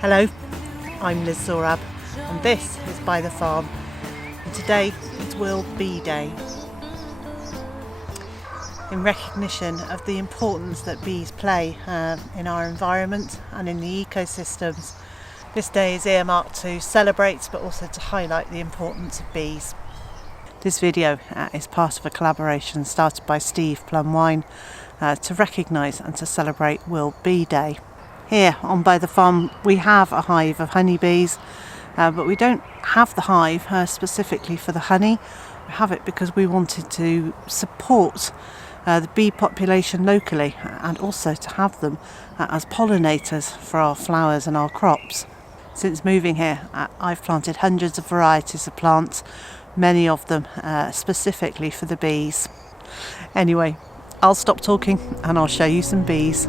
Hello, I'm Liz Zorab and this is Byther Farm, and today is World Bee Day. In recognition of the importance that bees play in our environment and in the ecosystems, this day is earmarked to celebrate but also to highlight the importance of bees. This video is part of a collaboration started by Steve Plum Wine to recognise and to celebrate World Bee Day. Here on Byther Farm we have a hive of honeybees, but we don't have the hive specifically for the honey. We have it because we wanted to support the bee population locally and also to have them as pollinators for our flowers and our crops. Since moving here, I've planted hundreds of varieties of plants, many of them specifically for the bees. Anyway, I'll stop talking and I'll show you some bees.